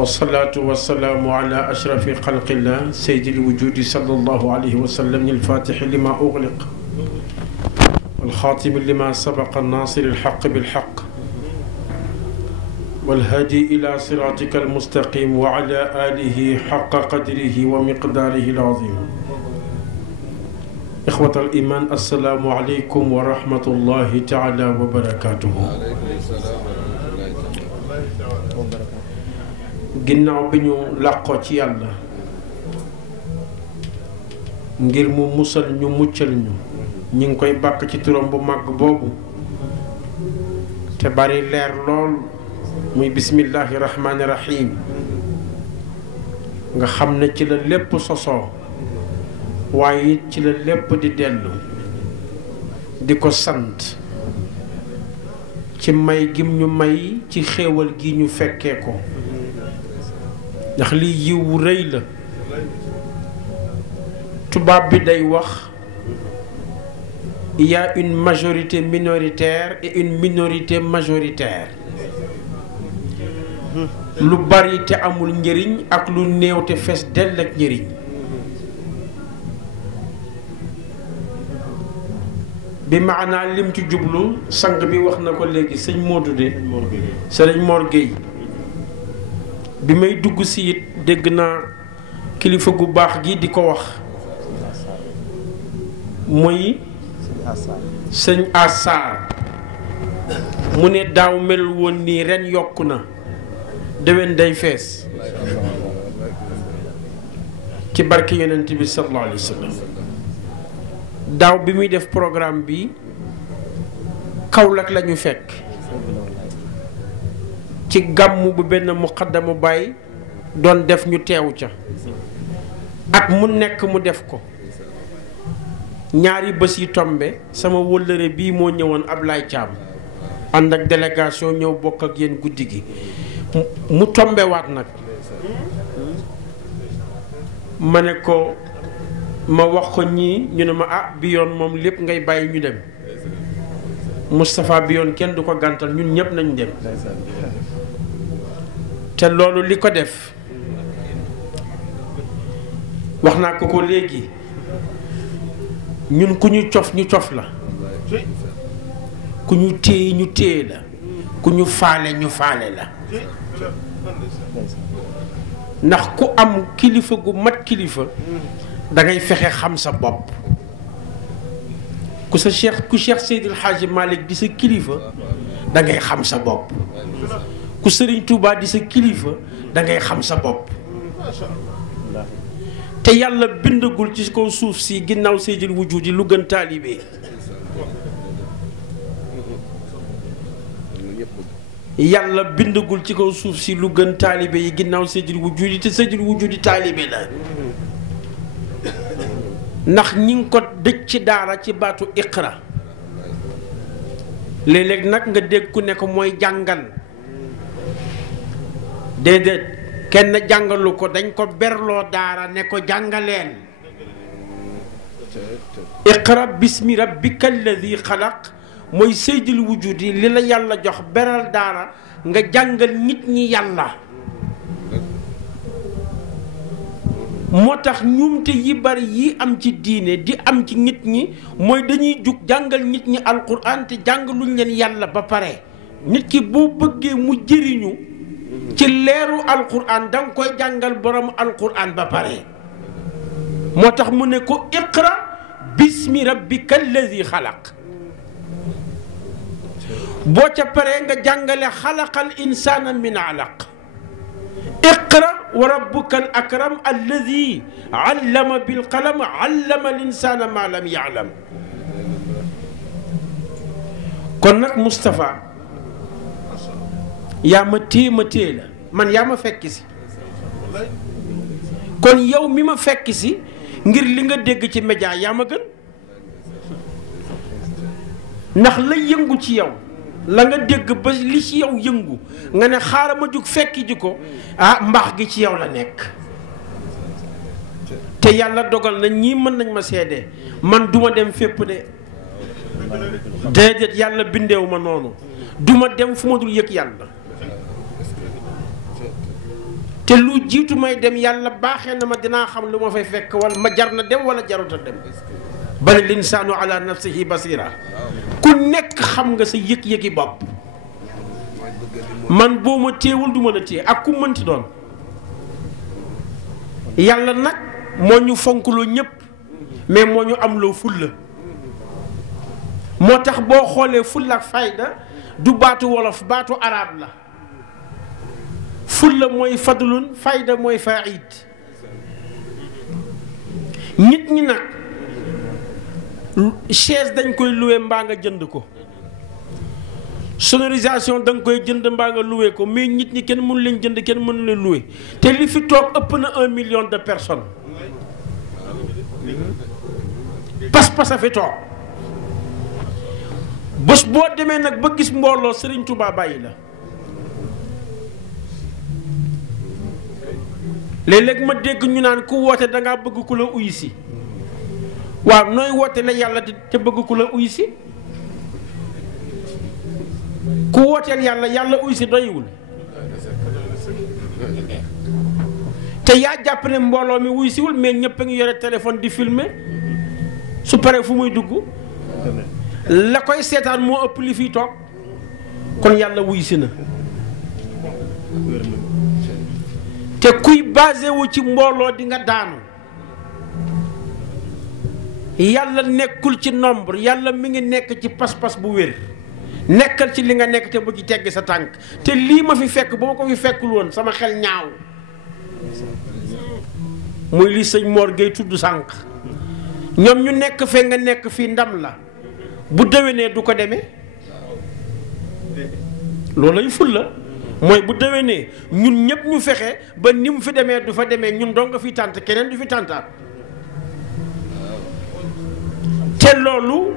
والصلاة والسلام على أشرف خلق الله سيد الوجود صلى الله عليه وسلم الفاتح لما أغلق والخاتم لما سبق الناصر الحق بالحق والهادي إلى صراطك المستقيم وعلى آله حق قدره ومقداره العظيم. إخوة الإيمان السلام عليكم ورحمة الله تعالى وبركاته. ginnaaw bi ñu làqoo ci yàlla ngir mu musal ñu muccal ñu ñi ngi koy bàkk ci turam bu màgg boobu te bari leer lool muy bismillahi rahmaani rahim nga xam ne ci la lépp sosoo waaye it ci la lépp di dellu di ko sant ci may gim ñu may ci xéewal gi ñu fekkee ko ndax lii yiw wu rëy la. tubaab bi day wax il y a une majorité minoritaire et une minorité majoritaire. lu bari te amul njëriñ ak lu néew te fees dell ak njëriñ. bi maanaa lim ci jublu sang bi wax na ko léegi sëñ Modou de sëñ Mor Gueye bi may dugg si it dégg naa kilifa gu baax gi di ko wax muy sëñ Assar mu ne daaw mel woon nii ren yokku na déwén day fees ci barke yonent bi sallallahu alayhi wa sallam. daaw bi muy def programme bi Kaolack la ñu fekk ci gàmmu bu benn muqaddamu Baay doon def ñu teew ca at mu nekk mu def ko ñaari bés yi tombe sama wëllëre bii moo ñëwoon Ablaye Thiam ànd ak délégation ñëw bokk ak yéen guddi gi mu tombewaat nag ma ne ko ma wax ko ñii ñu ne ma bi yoon moom lépp ngay bàyyi ñu dem Moustapha bi yoon kenn du ko gàntal ñun ñëpp nañ dem te loolu li ko def wax naa ko ko léegi ñun ku ñu cof la ku ñu téye ñu téye la ku ñu faale ñu faale la ndax ku am kilifa gu mat kilifa da ngay fexe xam sa bopp ku Cheikh Seydil Hadji Malick di sa kilifa da ngay xam sa bopp ku Serigne Touba di sa kilifa da ngay xam sa bopp te yàlla bindagul ci kaw suuf si ginnaaw Seydil Wujudi lu gën taalibe yàlla bindagul ci kaw suuf si lu gën taalibe yi ginnaaw Seydil Wujudi te Seydil Wujudi taalibe la ndax ñi ngi ko dëj ci daara ci baatu iqra léeg-léeg nag nga dégg ku ne ko mooy jàngal déedéet kenn jàngalu ko dañ ko berloo daara ne ko jàngaleen iqra bismi rabbika alladi xalaq mooy Seydil Wujudi li la yàlla jox beral daara nga jàngal nit ñi yàlla moo tax ñumte yi bari yi am ci diine di am ci nit ñi mooy dañuy jug jàngal nit ñi alquran te jàngaluñ leen yàlla ba pare nit ki boo bëggee mu jëriñu ci leeru alquran danga koy jàngal borom alquran ba pare moo tax mu ne ko iqra bismi rabbika alladi xalaq boo ca paree nga jàngale xalaqal insana min alaq iqra wa rabbuka al akram alladi allama bil qalam allama al insana ma lam yaalam kon nag Moustapha yaa ma téye la man yaa ma fekk si kon yow mi ma fekk si ngir li nga dégg ci média yaa ma gën ndax la yëngu ci yow la nga dégg ba li ci yow yëngu nga ne xaaral ma jug fekki ji ko mbaax gi ci yow la nekk te yàlla dogal na ñii mën nañ ma seede man duma dem fépp de déedéet yàlla bindeewu ma noonu duma dem fu ma dul yëg yàlla te lu jiitu may dem yàlla baaxee na ma dinaa xam lu ma fay fekk wala ma jar na dem wala jaruta dem bal linsaanu ala nafsihi basira ku nekk xam nga sa yëg-yëgi bopp man boo ma téewul du ma la téye ak ku mënti doon yàlla nag moo ñu fonkloo ñëpp mais moo ñu am loo fulla moo tax boo xoolee fulla ak fayda du baatu wolof baatu arab la fulla mooy fadlun fayda mooy faid nit ñi nag chaise dañ koy loué mbaa nga jënd ko sonorisation da nga koy jënd mbaa nga loué ko mais nit ñi kenn mënu leen jënd kenn mënu leen loué te li fi toog ëpp na 1 million de personnes pas-pas a fi toog bés boo demee nag ba gis mbooloo Serigne Touba bàyyi la léeg-léeg ma dégg ñu naan ku woote dangaa bëgg ku la uyu si waaw nooy woote la yàlla di te bëgg ku la uyu si ku wooteel yàlla yàlla uyu si doyul te yaa jàpp ne mbooloo mi uyu siwul mais ñëpp a ngi yore téléphone di filmer su paree fu muy dugg la koy seetaan moo ëpp li fiy toog kon yàlla wuy si na te kuy basé wu ci mbooloo di nga daanu yàlla nekkul ci nombre yàlla mi ngi nekk ci pas-pas bu wér nekkal ci li nga nekk te bu ci tegg sa tànk te lii ma fi fekk ba ma ko fi fekkul woon sama xel ñaaw muy li sëñ Mor Gueye tudd sànq ñoom ñu nekk fee nga nekk fii ndam la bu déwénee du ko demee loolay ful la mooy bu déwénee ñun ñëpp ñu fexe ba ni mu fi demee du fa demee ñun doo nga fi tànt keneen du fi tàntaat te loolu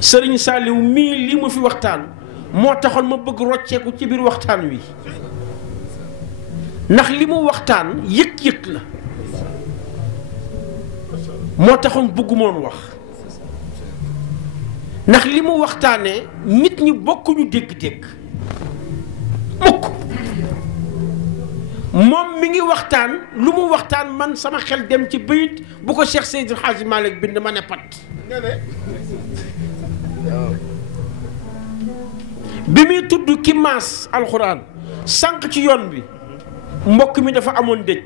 Sëriñ Saaliw mii li mu fi waxtaan moo taxoon ma bëgg rocceeku ci biir waxtaan wi ndax li mu waxtaan yëg-yëg la moo taxoon bëggumoon wax ndax li mu waxtaanee nit ñi bokkuñu dégg-dégg mukk moom mi ngi waxtaan lu mu waxtaan man sama xel dem ci bayit bu ko Cheikh Seydil Hadji Malick bind ma ne pat bi muy tudd ki maas alxuraan sànq ci yoon bi mbokk mi dafa amoon dëj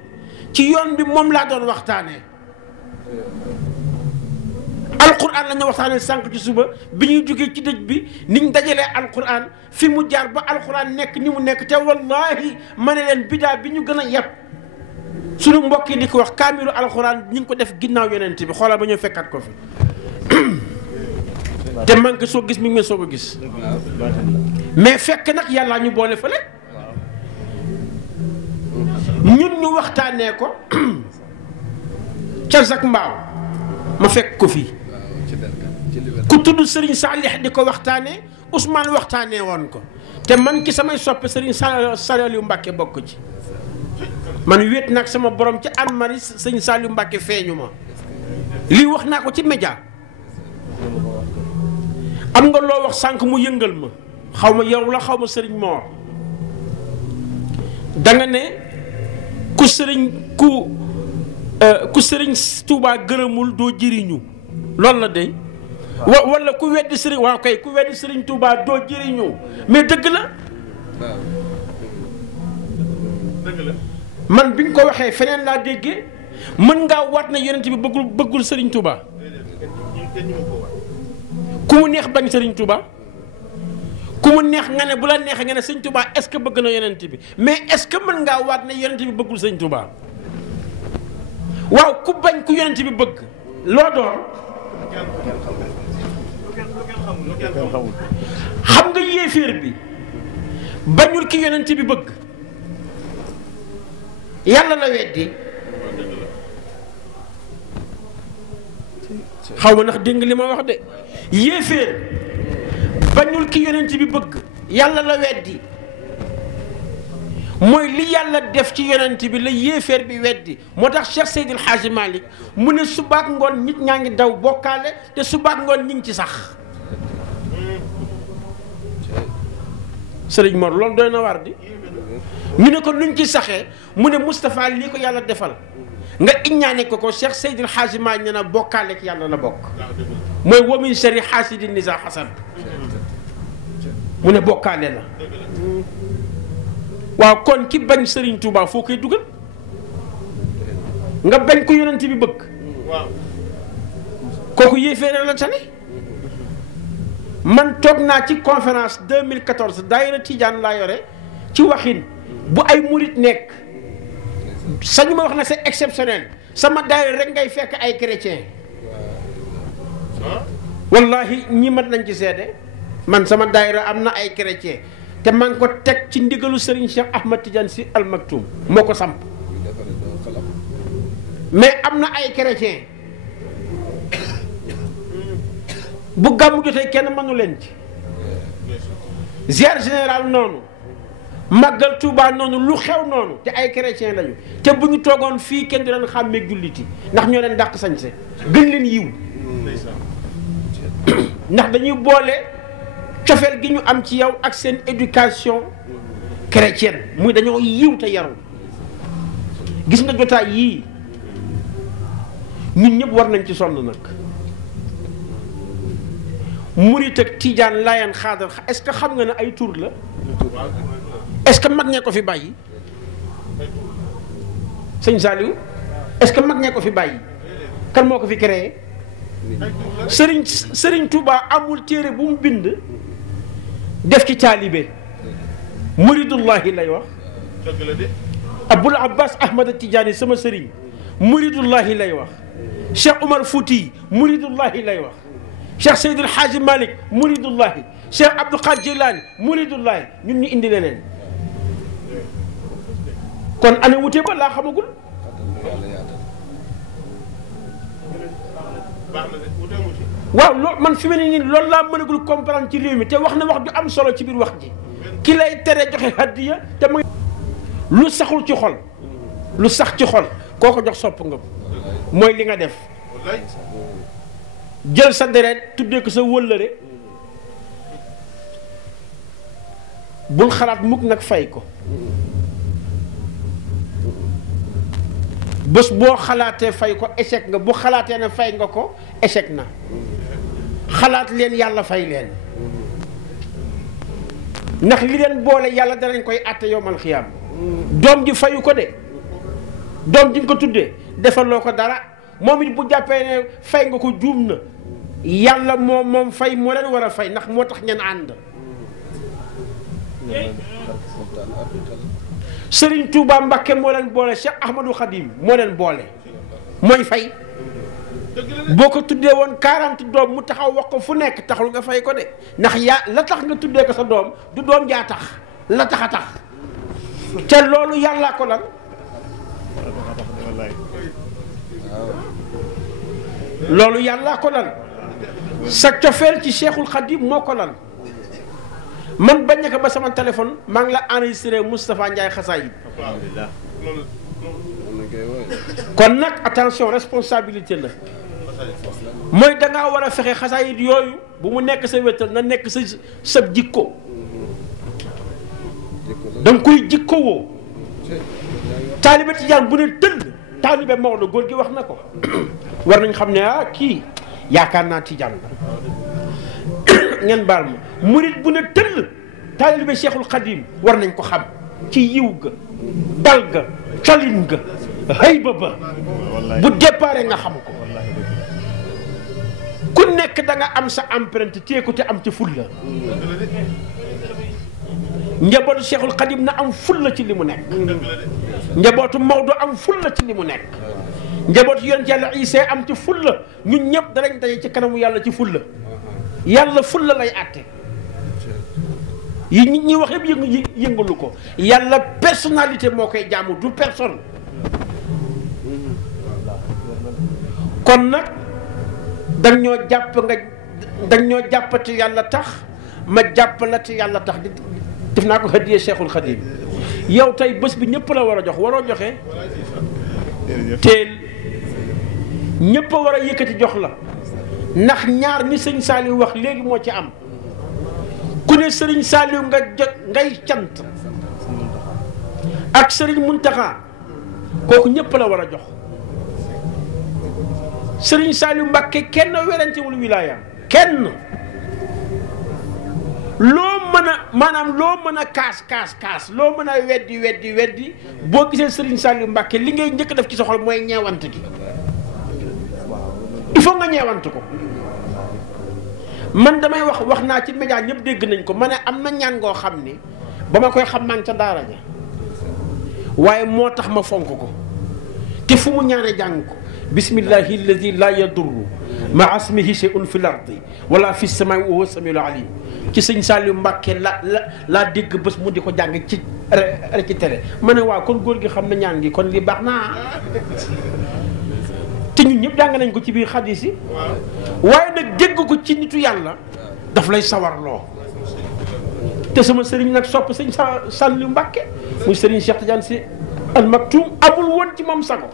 ci yoon bi moom laa doon waxtaanee alquran la ñu waxtaanee sànq ci suba bi ñuy jógee ci dëj bi niñ dajalee alquran fi mu jaar ba alquran nekk ni mu nekk te wallahi ma ne leen bidaa bi ñu gën a yeb suñu mbokk yi di ko wax kaamilu alquran ñu ngi ko def ginnaaw yonent bi xoolal ba ñëw fekkat ko fi te man ko soo gis mi ngi may soog a gis mais fekk nag yàllaa ñu boole fële ñun ñu waxtaanee ko ca Zac Mbao ma fekk ko fii ku tudd Serigne Saalix di ko waxtaanee Ousmane waxtaanee woon ko te man ki samay soppe Serigne Saliou Mbacke bokk ci man wéet nag sama borom ci Anne Marie Serigne Saliou Mbacke feeñu ma lii wax naa ko ci média am nga loo wax sànq mu yëngal ma xaw ma yow la xaw ma Serigne Mor da nga ne ku Serigne ku Serigne Touba gërëmul doo jëriñu loolu la de wala ku weddi Serigne waaw kay ku weddi Serigne Touba doo jëriñu mais dëgg la man bi nga ko waxee feneen laa déggee mën ngaa waat na yonent bi bëggul Serigne Touba ku mu neex bañ Serigne Touba ku mu neex nga ne bu la neexee nga ne Serigne Touba est-ce que bëgg na yonent bi mais est-ce que mën ngaa waat na yonent bi bëggul Serigne Touba waaw ku bañ ku yonent bi bëgg loo doon xam nga yéeféer bi bañul ki yonent bi bëgg yàlla la weddi xaw ma ndax dégg nga li ma wax de yéeféer bañul ki yonent bi bëgg yàlla la weddi mooy li yàlla def ci yonent bi la yéeféer bi weddi moo tax Cheikh Seydil Hadji Malick mu ne subaak ngoon nit ñaa ngi daw bokkaale te subaak ngoon ñu ngi ci sax Sëriñ Mor loolu doy na war di ñu ne ko nuñ ci saxee mu ne Moustapha lii ko yàlla defal nga iññaane ko Cheikh Seydil Hadji Malick nee na bokkaale ak yàlla la bokk mooy wa min sharri hasidin iza hasad mu ne bokkaale la waaw kon ki bañ Serigne Touba foo koy dugal nga bañ ko yonent bi bëgg kooku yéeféere la tane man toog naa ci conférence 2014 daayira Tidiane laa yore ci waxin bu ay murit nekk sañu ma wax na c'est exceptionnel sama daayira rek ngay fekk ay chrétien wallahi ñi mat nañ ci seede man sama daayira am na ay chrétien te man ko teg ci ndigalu Serigne Cheikh Ahmad Tidiane Sy Al Maktoum moo ko samp mais am na ay chrétien bu gàmmu jotee kenn mënu leen ci ziar général noonu màggal Touba noonu lu xew noonu te ay chrétien lañu te bu ñu toogoon fii kenn du leen xàmmee julliti ndax ñoo leen dàq sañse gën leen yiw ndax dañuy boole cofeel gi ñu am ci yow ak seen éducation chrétienne muy dañoo yiw te yaru gis nga jotaay yii ñun ñëpp war nañ ci sonn nag murit ak tijaan laayaan xaadar est-ce que xam nga ne ay tur la est-ce que mag ñee ko fi bàyyi sëñ Saliou est-ce que mag ñee ko fi bàyyi kan moo ko fi créé Sëriñ Touba amul téere bu mu bind def ci taalibe muridullahi lay wax Abul Abbas Ahmad Tidiane sama sëriñ muridullahi lay wax Cheikh Omar Fouti muridullahi lay wax Cheikh Seydil Hadji Malick muridullahi Cheikh Abdou Qadir Jilani muridullahi ñun ñu indi leneen kon ana wute ba laa xamagul waaw loolu man fi mu ne nii loolu laa mënagul comprendre ci réew mi te wax na wax ju am solo ci biir wax ji ki lay tere joxe hadiya te ma lu saxul ci xol lu sax ci xol koo ko jox sopp nga mooy li nga def jël sa deret tuddee ko sa wëllëre bul xalaat mukk nag fay ko bés boo xalaatee fay ko échec nga bu xalaatee ne fay nga ko échec na xalaat leen yàlla fay leen ndax li leen boole yàlla danañ koy àtte yowmal xiyaam doom ji fayu ko de doom ji nga ko tuddee defaloo ko dara moom it bu jàppee ne fay nga ko juum na yàlla moom fay moo leen war a fay ndax moo tax ngeen ànd Serigne Touba Mbakke moo leen boole Cheikh Ahmadou Khadim moo leen boole mooy fay boo ko tuddee woon 40 doom mu taxaw wax ko fu nekk taxul nga fay ko de ndax yaa la tax nga tuddee ko sa doom du doom jaa tax la tax a tax te loolu yàllaa ko lan loolu yàllaa ko lan sa cofeel ci Cheikhul Khadim moo ko lan man bañ ko ba sama téléphone maa ngi la enregistré Moustapha Ndiaye xasaayid kon nag attention responsabilité la mooy dangaa war a fexe xasaayid yooyu bu mu nekk sa wétal na nekk sa jikko da nga koy jikko woo taalibe Tijaan bu ne tëll taalibe Maodo góor gi wax na ko war nañ xam ne kii yaakaar naa Tijaan la ngeen baal ma murit bu ne tëll taalibe Cheikhul Khadim war nañ ko xam ci yiw ga dal ga calin ga hayba ba bu déparé nga xam ko ku nekk da nga am sa empreinte téeku te am ci fulla njabootu Cheikhul Khadim na am fulla ci li mu nekk njabootu Maodo am fulla ci li mu nekk njabootu yonent yàlla Isa am ci fulla ñun ñëpp danañ daje ci kanamu yàlla ci fulla yàlla fulla lay àtte yi nit ñi wax yëpp yëngalu ko yàlla personnalité moo koy jaamu du personne kon nag dañ ñoo jàpp nga dañ ñoo jàppati yàlla tax ma jàpp la te yàlla tax def naa ko hadiya Cheikhul Khadim yow tey bés bi ñëpp la war a jox waroo joxe teel ñëpp a war a yëkkati jox la ndax ñaar ni sëñ Saliou wax léegi moo ci am ku ne sëriñ Saliou nga jot ngay cant ak Serigne Mountakha kooku ñëpp la war a jox. Serigne Saliou Mbacké kenn werantewul wilaaya kenn loo mën a maanaam loo mën a kaas loo mën a weddi boo gisee Serigne Saliou Mbacké li ngay njëkk def ci sa xol mooy ñeewant gi. il faut nga ñeewant ko. man damay wax naa ci média ñëpp dégg nañ ko ma ne am na ñaan ngoo xam ni ba ma koy xam maa ngi ca daara ja waaye moo tax ma fonk ko te fu mu ñaane jàng ko bismillahi alladi la yadurru ma asmihi shay'un fi lardi wala fi samai wa huwa samiul alim ci sëñ Saliou Mbacké laa dégg bés mu di ko jàng ci télé ma ne waaw kon góor gi xam na ñaan gi kon li baax naa te ñun ñëpp jàng nañ ko ci biir xadis yi waaye nag dégg ko ci nitu yàlla daf lay sawarloo te sama sëriñ nag sopp sëñ Saliou Mbacké muy sëriñ Cheikh Tidiane Sy Al Maktoum amul woon ci moom sago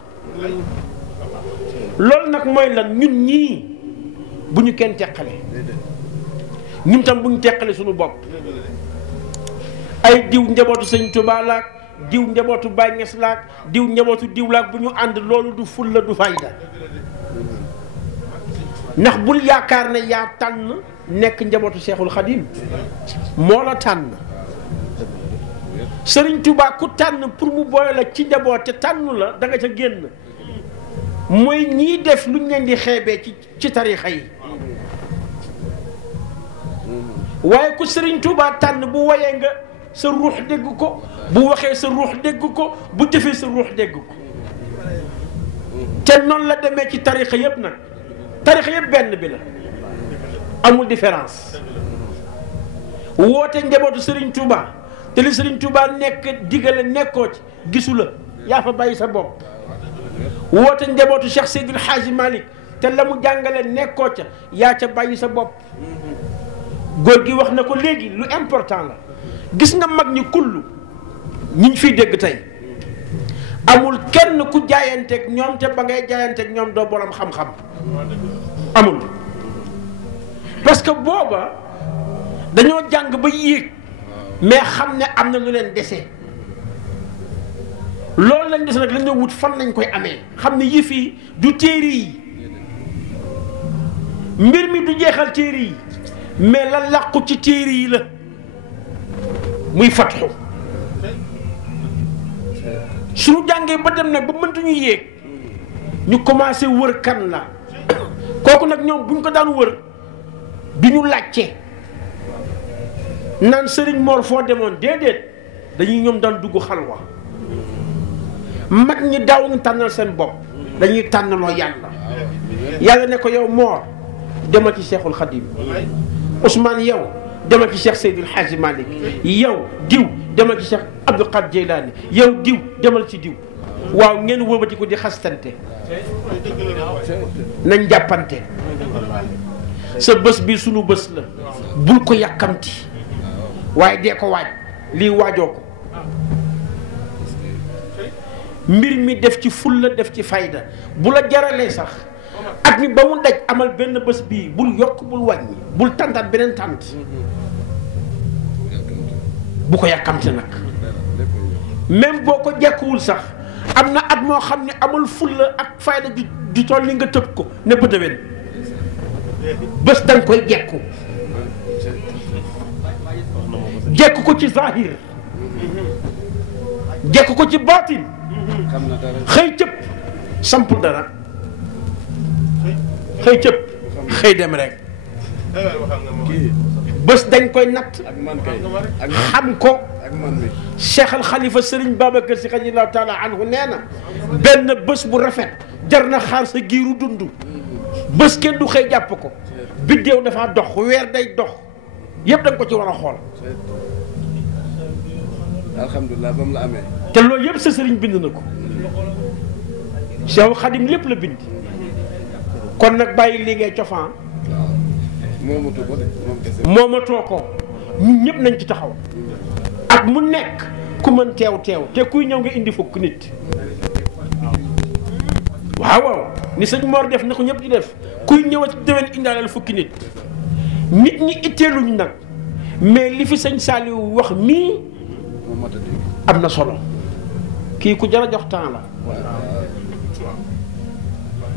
loolu nag mooy lan ñun ñii bu ñu kenn teqale ñun tam bu ñu teqale suñu bopp ay diw njabootu sëñ Touba laak diw njabootu Baye Niass laak diw njabootu diw laak bu ñu ànd loolu du fulla du fayda ndax bul yaakaar ne yaa tànn nekk njabootu Cheikhul Khadim moo la tànn Serigne Touba ku tànn pour mu boole la ci njaboot te tànn la da nga ca génn mooy ñii def lu ñu leen di xeebee ci tarixa yi waaye ku Serigne Touba tànn bu woyee nga sa ruux dégg ko bu waxee sa ruux dégg ko bu jëfee sa ruux dégg ko te noonu la demee ci tarixa yëpp nag tarixa yëpp benn bi la amul différence woote njabootu Serigne Touba te li Serigne Touba nekk digale nekkoo ci gisu la yaa fa bàyyi sa bopp woote njabootu Cheikh Seydil Hadji Malick te la mu jàngale nekkoo ca yaa ca bàyyi sa bopp góor gi wax na ko léegi lu important la gis nga mag ñi kullu ñi ñu fiy dégg tey amul kenn ku jaayanteeg ñoom te ba ngay jaayanteeg ñoom doo borom xam-xam amul parce que booba dañoo jàng ba yéeg mais xam ne am na lu leen dese loolu lañ dese nag lañ wut fan lañ koy amee xam ne yëf yi du téere yi mbir mi du jeexal téere yi mais la làqu ci téere yi la muy fatxu suñu jàngee ba dem nag ba mëntuñu yéeg ñu commencé wër kan la kooku nag ñoom bu ñu ko daan wër du ñu laajte naan Serigne Mor foo demoon déedéet dañuy ñoom daan dugg xalwa mag ñi daaw ñu tànnal seen bopp dañuy tànnaloo yàlla ne ko yow Mor demal ci Cheikhul Khadim Ousmane yow demal ci Cheikh Seydil Hadji Malick yow diw demal ci Cheikh Abdou Qadir Jeylaani yow diw demal ci diw waaw ngeen wëbati ko di xastante nañ jàppante sa bés bi sunu bés la bul ko yàkkamti waaye dee ko waaj lii waajoo ko mbir mi def ci fulla def ci fayda bu la jaralee sax at mi ba mu daj amal benn bés bii bul yokk bul wàññi bul tàntaat beneen tànt bu ko yàkkamte nag même boo ko jekkuwul sax am na at moo xam ne amul fulla ak fayda ju toll li nga tëb ko ne ba déwén bés danga koy jekku jekku ko ci zahir jekku ko ci baatin xëy cëpp sampul dara xëy cëpp xëy dem rek bés dañ koy natt xam ko Cheikh Al Khalifa Serigne Babacar Sy radiyallahu taala anhu nee na benn bés bu rafet jar na xaar sa giiru dund bés kenn du xëy jàpp ko biddéew dafa dox weer day dox yëpp da nga ko ci war a xool alhamdulilah ba mu la amee te loolu yëpp sa sëriñ bind na ko Cheikh Khadim lépp la bind kon nag bàyyi li ngay cofaan moomatu ko de moom kese moomatoo ko ñun ñëpp nañ ci taxaw ak mu nekk ku mën teew te kuy ñëw nga indi fukk nit waaw ni sëñ Mor def na ko ñëpp di def kuy ñëwati déwén indaaleel fukki nit ñi itteeluñu nag mais li fi sëñ Saliou wax mii am na solo kii ku jar a jox temps la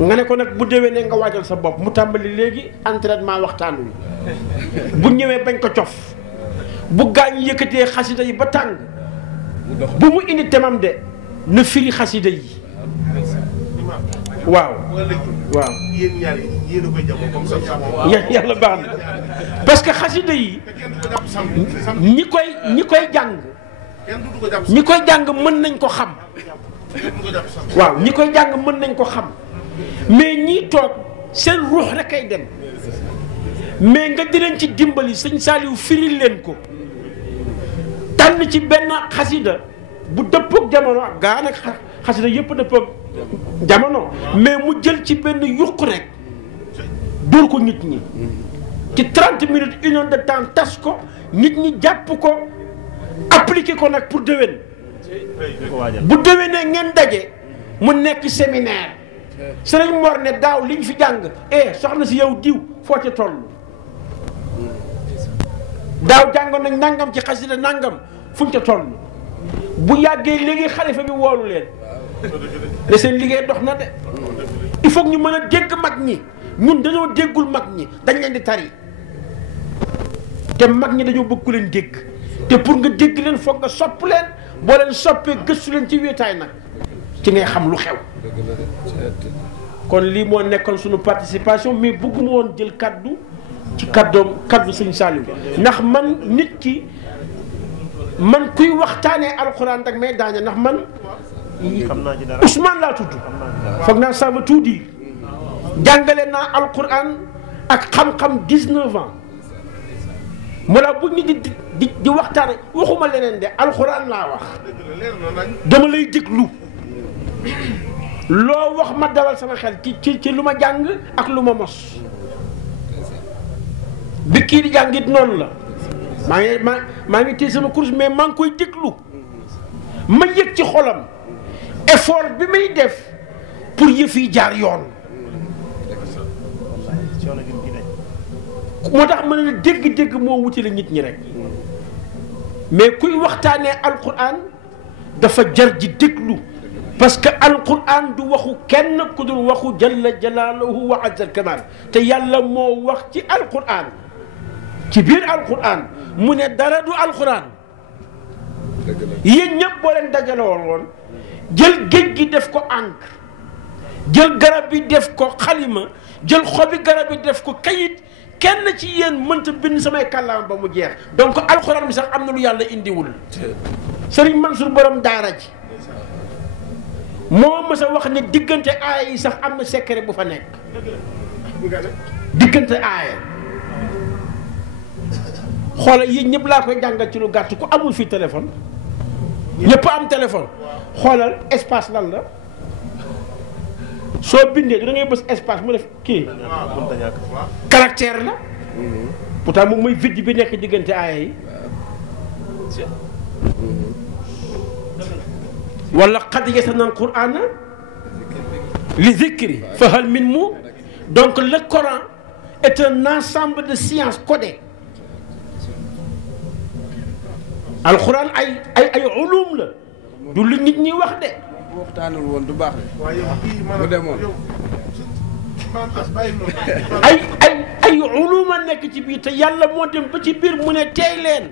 nga ne ko nag bu déwénee nga waajal sa bopp mu tàmbali léegi entraînement waxtaan wi bu ñëwee bañ ko cof bu gaañ yëkkatee xasida yi ba tàng bu mu indi temam de na firi xasida yi waaw waaw yéen ñaar yéen a koy jamoo comme ça yàlla baax na parce que xasida yi ñi koy jàng ñi koy jàng mën nañ ko xam waaw ñi koy jàng mën nañ ko xam mais ñii toog seen ruux rek ay dem mais nga di leen ci dimbali sëñ Saliou firil leen ko tànn ci benn xasida bu dëppook jamono ak gaa nag xasida yëpp dëppook jamono mais mu jël ci benn yuq rek dóor ko nit ñi ci 30 minutes 1 heure de temps tas ko nit ñi jàpp ko appliqué ko nag pour déwén bu déwénee ngeen daje mu nekk séminaire Sëriñ Mor ne daaw liñ fi jàng soxna si yow diw foo ca toll daaw jàngoon nañ nangam ci xasida nangam fuñ ca toll bu yàggee léegi xalifa bi woolu leen ne seen liggéey dox na de il faut ñu mën a dégg mag ñi ñun dañoo déggul mag ñi dañ leen di tari te mag ñi dañoo bëgg ku leen dégg te pour nga dégg leen foog nga sopp leen boo leen soppee gëstu leen ci wéetaay nag ci ngay xam lu xew kon lii moo nekkoon suñu participation mais bëgguma woon jël kaddu ci kaddu sëñ Saliou ndax man nit ki man kuy waxtaanee alxuraan dag may daaña ndax man Ousmane laa tudd foog naa ça veut tout dire jàngale naa alxuraan ak xam-xam 19 ans moo la bu nit di waxtaane waxuma leneen de alxuraan laa wax dama lay déglu loo wax ma dalal sama xel ci lu ma jàng ak lu ma mos bi kii di jàngit noonu la maa ngi téye sama course mais maa ngi koy déglu ma yëg ci xolam effort bi may def pour yëf yi jaar yoon moo tax ma ne la dégg-dégg moo wuti la nit ñi rek mais kuy waxtaanee alquran dafa jar ji déglu parce que alquran du waxu kenn ku dul waxu jalla jalaaluhu wa azza kamal te yàlla moo wax ci alquran ci biir alquran mu ne dara du alquran yéen ñëpp boo leen dajale woon jël géej gi def ko encre jël garab bi def ko xalima jël xobi garab bi def ko kayit kenn ci yéen mënta bind samay kàllaama ba mu jeex donc alquran bi sax am na lu yàlla indiwul Sëriñ Mansour borom daara ji moo mës a wax ne diggante aaya yi sax am na secret bu fa nekk diggante aaya xoolal yéen ñëpp laa koy jàngal ci lu gàtt ku amul fii téléphone ñëpp am téléphone xoolal espace lan la soo bindee da ngay bës espace mu def kii caractère la pourtant moom mooy vide bi nekk diggante aaya yi wala qad yassarna al-Qur'ana li dhikri fa hal min mu donc le Coran est un ensemble de sciences codées alquran ay ulum la du lu nit ñi wax de waxtaanul woon du baax de mu demoon ay uluma nekk ci biir te yàlla moo dem ba ci biir mu ne tey leen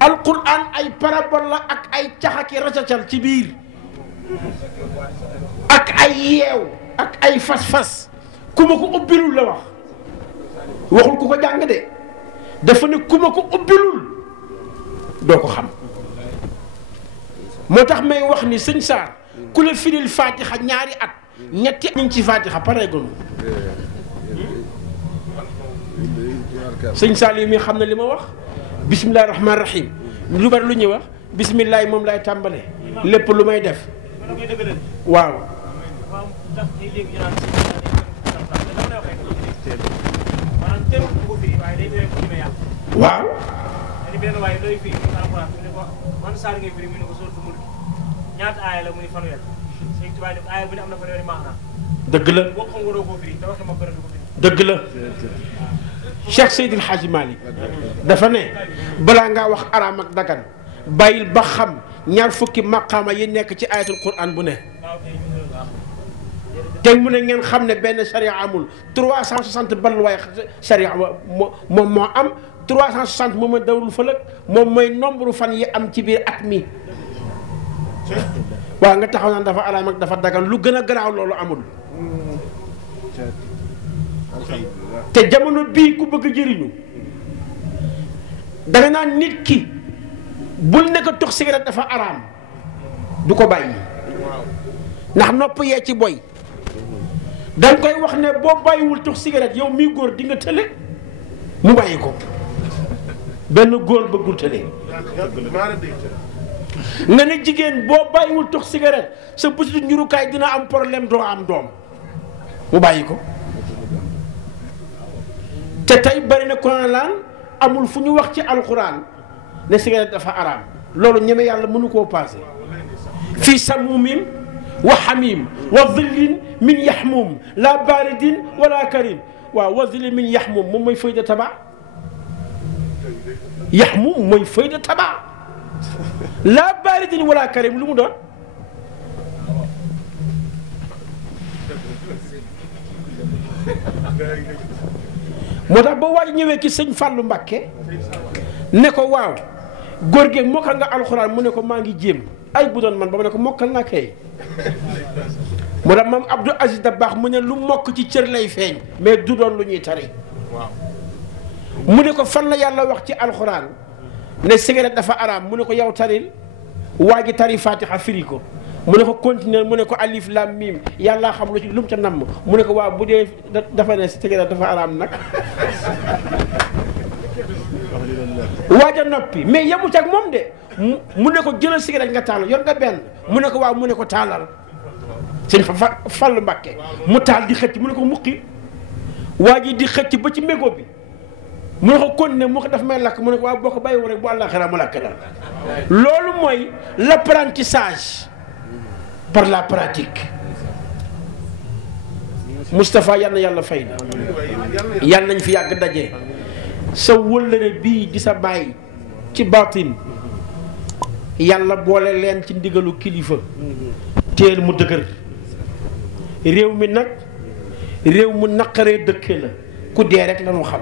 alquran ay parabole la ak ay caxaki racacal ci biir ak ay yeew ak ay fas-fas ku ma ko ubbilul la wax waxul ku ko jàng de dafa ne ku ma ko ubbilul doo ko xam moo tax may wax ni sëñ Saar ku la firil fatiha ñaari at ñetti ñu ngi ci fatiha pare gonu sëñ Saar yi mi xam na li ma wax bismillahi rahmaani rahim lu bari lu ñuy wax bismillahi moom lay tàmbale lépp lu may def waaw waaw dëgg la dëgg la Cheikh Seydil Hadji Malick dafa ne balaa ngaa wax araam ak dagan bàyyil ba xam ñaar fukki maqaama yi nekk ci ayatul quran bu ne te mu ne ngeen xam ne benn sharia amul 360 balluwaay sharia moom moo am 360 moom mooy dawrul fëlëg moom mooy nombre fan yi am ci biir at mi waaw nga taxaw naan dafa araam ak dafa dagan lu gën a garaaw loolu amul te jamono bii ku bëgg a jëriñu danga naan nit ki bul nekk tux cigarette dafa araam du ko bàyyi ndax nopp yee ci boy danga koy wax ne boo bàyyiwul tux cigarette yow mii góor di nga tële mu bàyyi ko benn góor bëggul tële nga ne jigéen boo bàyyiwul tux cigarette sa busitu njurukaay dina am problème doo am doom mu bàyyi ko te tey bari na ko laan amul fu ñu wax ci alxuraan ne cigarette dafa araam loolu ñeme yàlla mënu koo passé fii samumin wa xamim wa zillin min yaxmum la baridin wala karim waaw wa zillin min yaxmum moom mooy feuille de tabac yaxmum mooy feuille de tabac la baridin wala karim lu mu doon moo tax ba waaj ñëwee ki sëñ Fàllu Mbàkke ne ko waaw góor gi mokkal nga alxuraan mu ne ko maa ngi jéem ay bu doon man ba ma ne ko mokkal naa kay moo tax moom Abdou Aziz Dabakh mu ne lu mokk ci cër lay feeñ mais du doon lu ñuy tari mu ne ko fan la yàlla wax ci alxuraan ne cigarette dafa araam mu ne ko yow taril waa ji tari fatiha firi ko mu ne ko continuer mu ne ko alif lam mim yàllaa xam lu ci lu mu ca namm mu ne ko waaw bu dee dafa ne cigarette dafa araam nag waaja noppi mais yamu ci ak moom de mu ne ko jëlal cigarette nga taal yor nga benn mu ne ko waaw mu ne ko taalal sëñ Fallu Mbàkke mu taal di xëcc mu ne ko muqi waa ji di xëcc ba ci mégo bi mu ne ko continuer mu ko daf may lakk mu ne ko waaw boo ko bàyyiwu rek bu àllaaxira mu lakk la loolu mooy l'apprentissage par la pratique Moustapha yal na yàlla fay na yal nañ fi yàgg daje sa wëllëre bii di sa bàyyi ci baatin yàlla boole leen ci ndigalu kilifa teel mu dëgër réew mi nag réew mu naqaree dëkke la ku dee rek la ñu xam